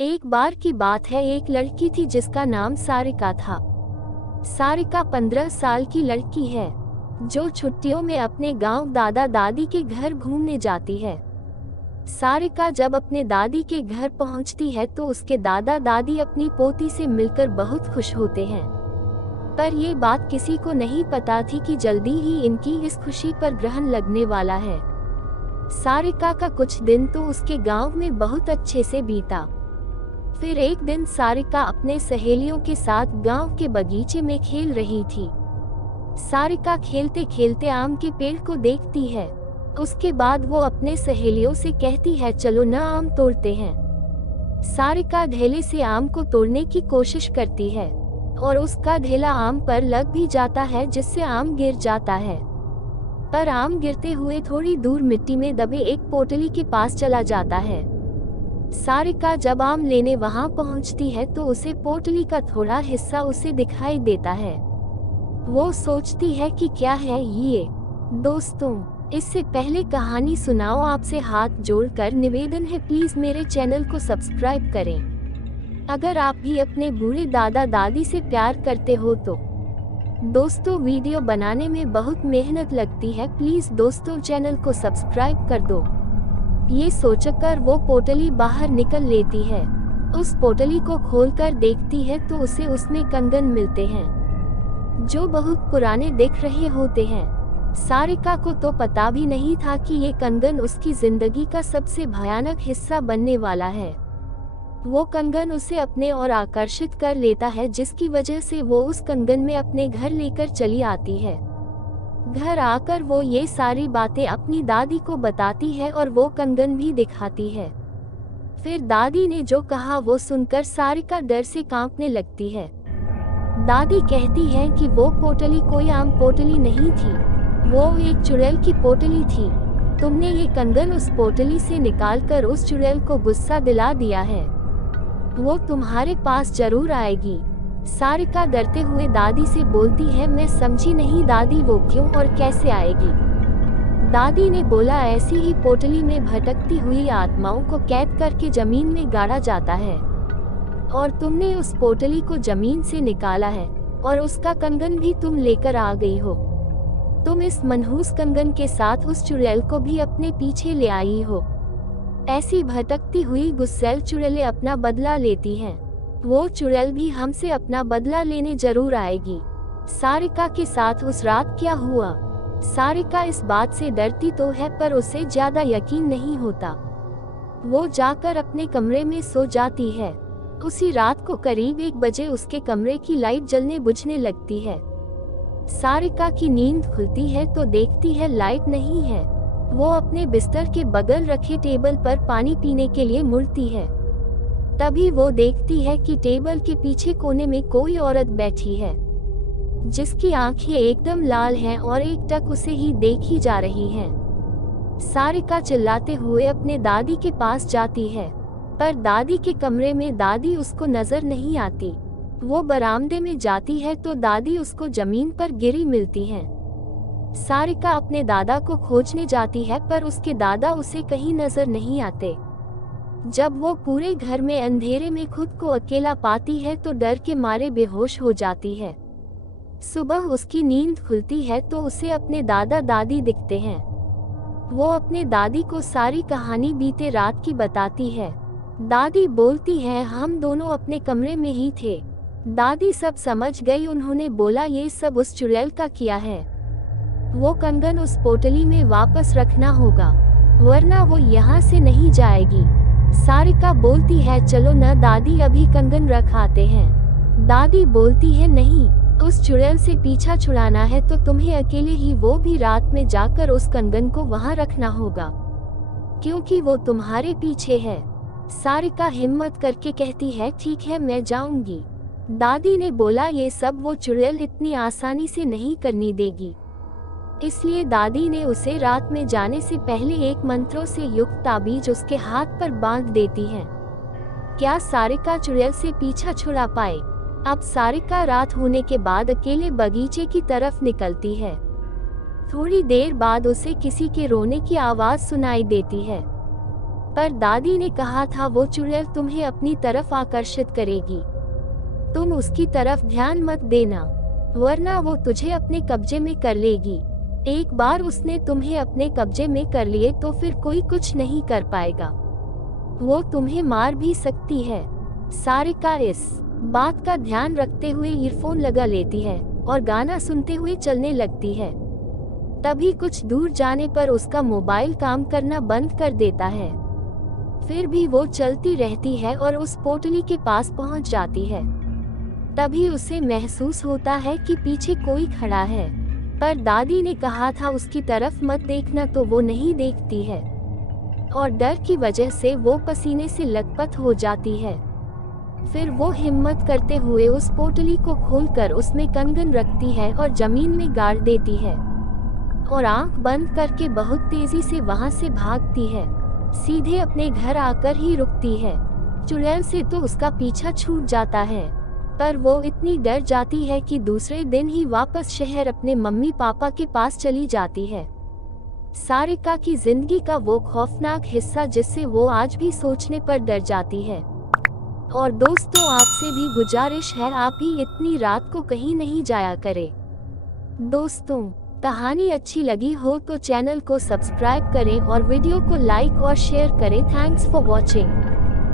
एक बार की बात है, एक लड़की थी जिसका नाम सारिका था। सारिका 15 साल की लड़की है जो छुट्टियों में अपने गांव दादा दादी के घर घूमने जाती है। सारिका जब अपने दादी के घर पहुंचती है तो उसके दादा दादी अपनी पोती से मिलकर बहुत खुश होते हैं। पर ये बात किसी को नहीं पता थी कि जल्दी ही इनकी इस खुशी पर ग्रहण लगने वाला है। सारिका का कुछ दिन तो उसके गांव में बहुत अच्छे से बीता। फिर एक दिन सारिका अपने सहेलियों के साथ गांव के बगीचे में खेल रही थी। सारिका खेलते खेलते आम के पेड़ को देखती है। उसके बाद वो अपने सहेलियों से कहती है, चलो ना आम तोड़ते हैं। सारिका ढेले से आम को तोड़ने की कोशिश करती है और उसका ढेला आम पर लग भी जाता है, जिससे आम गिर जाता है। पर आम गिरते हुए थोड़ी दूर मिट्टी में दबे एक पोटली के पास चला जाता है। सारिका जब आम लेने वहां पहुंचती है तो उसे पोटली का थोड़ा हिस्सा उसे दिखाई देता है। वो सोचती है कि क्या है ये। दोस्तों, इससे पहले कहानी सुनाओ आपसे हाथ जोड़कर निवेदन है, प्लीज मेरे चैनल को सब्सक्राइब करें अगर आप भी अपने बूढ़े दादा दादी से प्यार करते हो तो। दोस्तों, वीडियो बनाने में बहुत मेहनत लगती है, प्लीज दोस्तों चैनल को सब्सक्राइब कर दो। ये सोचकर वो पोटली बाहर निकल लेती है। उस पोटली को खोलकर देखती है तो उसे उसमें कंगन मिलते हैं जो बहुत पुराने दिख रहे होते हैं। सारिका को तो पता भी नहीं था कि ये कंगन उसकी जिंदगी का सबसे भयानक हिस्सा बनने वाला है। वो कंगन उसे अपने ओर आकर्षित कर लेता है, जिसकी वजह से वो उस कंगन में अपने घर लेकर चली आती है। घर आकर वो ये सारी बातें अपनी दादी को बताती है और वो कंगन भी दिखाती है। फिर दादी ने जो कहा वो सुनकर सारिका डर से कांपने लगती है। दादी कहती है कि वो पोटली कोई आम पोटली नहीं थी, वो एक चुड़ैल की पोटली थी। तुमने ये कंगन उस पोटली से निकालकर उस चुड़ैल को गुस्सा दिला दिया है। वो तुम्हारे पास जरूर आएगी। सारिका डरते हुए दादी से बोलती है, मैं समझी नहीं दादी, वो क्यों और कैसे आएगी। दादी ने बोला, ऐसी ही पोटली में भटकती हुई आत्माओं को कैद करके जमीन में गाड़ा जाता है और तुमने उस पोटली को जमीन से निकाला है और उसका कंगन भी तुम लेकर आ गई हो। तुम इस मनहूस कंगन के साथ उस चुड़ैल को भी अपने पीछे ले आई हो। ऐसी भटकती हुई गुस्सैल चुड़ैलें अपना बदला लेती हैं। वो चुड़ैल भी हमसे अपना बदला लेने जरूर आएगी। सारिका के साथ उस रात क्या हुआ? सारिका इस बात से डरती तो है पर उसे ज्यादा यकीन नहीं होता। वो जाकर अपने कमरे में सो जाती है। उसी रात को करीब 1 बजे उसके कमरे की लाइट जलने बुझने लगती है। सारिका की नींद खुलती है तो देखती है लाइट नहीं है। वो अपने बिस्तर के बगल रखे टेबल पर पानी पीने के लिए मुड़ती है। तभी वो देखती है कि टेबल के पीछे कोने में कोई औरत बैठी है जिसकी आंखें एकदम लाल हैं और एकटक उसे ही देखी जा रही हैं। सारिका चिल्लाते हुए अपने दादी के पास जाती है पर दादी के कमरे में दादी उसको नजर नहीं आती। वो बरामदे में जाती है तो दादी उसको जमीन पर गिरी मिलती है। सारिका अपने दादा को खोजने जाती है पर उसके दादा उसे कहीं नजर नहीं आते। जब वो पूरे घर में अंधेरे में खुद को अकेला पाती है तो डर के मारे बेहोश हो जाती है। सुबह उसकी नींद खुलती है तो उसे अपने दादा दादी दिखते हैं। वो अपने दादी को सारी कहानी बीते रात की बताती है। दादी बोलती है, हम दोनों अपने कमरे में ही थे। दादी सब समझ गई। उन्होंने बोला, ये सब उस चुड़ैल का किया है। वो कंगन उस पोटली में वापस रखना होगा वरना वो यहाँ से नहीं जाएगी। सारिका बोलती है, चलो न दादी, अभी कंगन रख आते हैं। दादी बोलती है, नहीं, उस चुड़ैल से पीछा छुड़ाना है तो तुम्हें अकेले ही, वो भी रात में जाकर उस कंगन को वहां रखना होगा क्योंकि वो तुम्हारे पीछे है। सारिका हिम्मत करके कहती है, ठीक है, मैं जाऊंगी। दादी ने बोला, ये सब वो चुड़ैल इतनी आसानी से नहीं करनी देगी। इसलिए दादी ने उसे रात में जाने से पहले एक मंत्रों से युक्त ताबीज उसके हाथ पर बांध देती है। क्या सारिका चुड़ैल से पीछा छुड़ा पाए? अब सारिका रात होने के बाद अकेले बगीचे की तरफ निकलती है। थोड़ी देर बाद उसे किसी के रोने की आवाज सुनाई देती है। पर दादी ने कहा था वो चुड़ैल तुम्हें अपनी तरफ आकर्षित करेगी, तुम उसकी तरफ ध्यान मत देना, वरना वो तुझे अपने कब्जे में कर लेगी। एक बार उसने तुम्हें अपने कब्जे में कर लिए तो फिर कोई कुछ नहीं कर पाएगा, वो तुम्हें मार भी सकती है। सारिका इस बात का ध्यान रखते हुए ईयरफोन लगा लेती है और गाना सुनते हुए चलने लगती है। तभी कुछ दूर जाने पर उसका मोबाइल काम करना बंद कर देता है। फिर भी वो चलती रहती है और उस पोटली के पास पहुंच जाती है। तभी उसे महसूस होता है कि पीछे कोई खड़ा है, पर दादी ने कहा था उसकी तरफ मत देखना, तो वो नहीं देखती है और डर की वजह से वो पसीने से लथपथ हो जाती है। फिर वो हिम्मत करते हुए उस पोटली को खोलकर उसमें कंगन रखती है और जमीन में गाड़ देती है और आंख बंद करके बहुत तेजी से वहां से भागती है। सीधे अपने घर आकर ही रुकती है। चुड़ैल से तो उसका पीछा छूट जाता है, पर वो इतनी डर जाती है कि दूसरे दिन ही वापस शहर अपने मम्मी पापा के पास चली जाती है। सारिका की जिंदगी का वो खौफनाक हिस्सा जिससे वो आज भी सोचने पर डर जाती है। और दोस्तों, आपसे भी गुजारिश है, आप भी इतनी रात को कहीं नहीं जाया करें। दोस्तों, कहानी अच्छी लगी हो तो चैनल को सब्सक्राइब करें और वीडियो को लाइक और शेयर करें। Thanks for watching.